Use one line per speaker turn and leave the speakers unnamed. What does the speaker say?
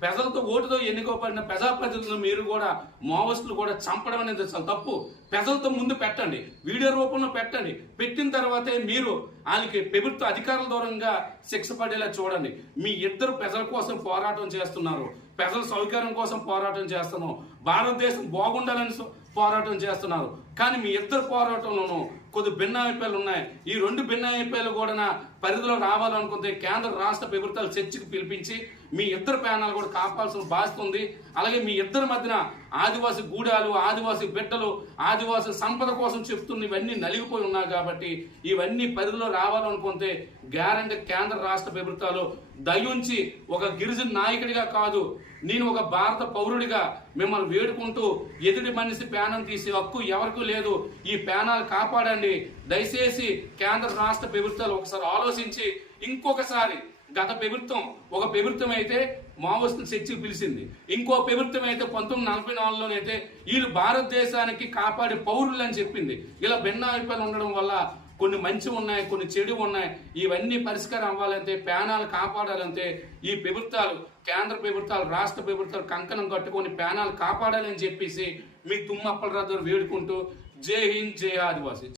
ప్రజలతో ఓటుతో ఎన్నుకోబడిన ప్రజాప్రతినిధులు మీరు కూడా మావోయిస్టులు కూడా చంపడం అనేది చాలా తప్పు. ప్రజలతో ముందు పెట్టండి. వీడియో రూపంలో పెట్టండి. పెట్టిన తర్వాతే మీరు వాళ్ళకి ప్రభుత్వ అధికారుల దూరంగా శిక్ష పడేలా చూడండి. మీ ఇద్దరు ప్రజల కోసం పోరాటం చేస్తున్నారు. ప్రజల సౌకర్యం కోసం పోరాటం చేస్తున్నాం. భారతదేశం బాగుండాలని సో- పోరాటం చేస్తున్నారు. కానీ మీ ఇద్దరు పోరాటంలోనూ కొద్ది భిన్నాభిప్రాయాలు ఉన్నాయి. ఈ రెండు భిన్నాభిప్రాయాలు కూడా నా పరిధిలో రావాలనుకుంటే కేంద్ర రాష్ట్ర ప్రభుత్వాలు చర్చకు పిలిపించి మీ ఇద్దరు ప్యానాలు కూడా కాపాల్సిన బాధ్యత ఉంది. అలాగే మీ ఇద్దరి మధ్యన ఆదివాసి గూడాలు ఆదివాసి బిడ్డలు ఆదివాసి సంపద కోసం చెప్తున్న ఇవన్నీ నలిగిపోయి ఉన్నాయి కాబట్టి ఇవన్నీ పరిధిలో రావాలనుకుంటే గ్యారంటీ కేంద్ర రాష్ట్ర ప్రభుత్వాలు దయుంచి ఒక గిరిజన నాయకుడిగా కాదు నేను ఒక భారత పౌరుడిగా మిమ్మల్ని వేడుకుంటూ ఎదుటి మనిషి ప్యానం తీసే హక్కు ఎవరికూ లేదు. ఈ ప్యానాలు కాపాడండి. దయచేసి కేంద్ర రాష్ట్ర ప్రభుత్వాలు ఒకసారి ఆలోచించి ఇంకొకసారి గత ప్రభుత్వం ఒక ప్రభుత్వం అయితే మావోయిస్టులు చర్చకు పిలిచింది. ఇంకో ప్రభుత్వం అయితే పంతొమ్మిది నలభై నాలుగులోనైతే వీళ్ళు భారతదేశానికి కాపాడే పౌరులు అని చెప్పింది. ఇలా భిన్నాభిప్రాయాలు ఉండడం వల్ల కొన్ని మంచి ఉన్నాయి కొన్ని చెడు ఉన్నాయి. ఇవన్నీ పరిష్కారం అవ్వాలంటే ప్యానాలు కాపాడాలంటే ఈ ప్రభుత్వాలు కేంద్ర ప్రభుత్వాలు రాష్ట్ర ప్రభుత్వాలు కంకణం కట్టుకొని ప్యానాలు కాపాడాలని చెప్పేసి మీ తుమ్మప్పల రాజు వేడుకుంటూ జై హింద్ జై ఆదివాసి.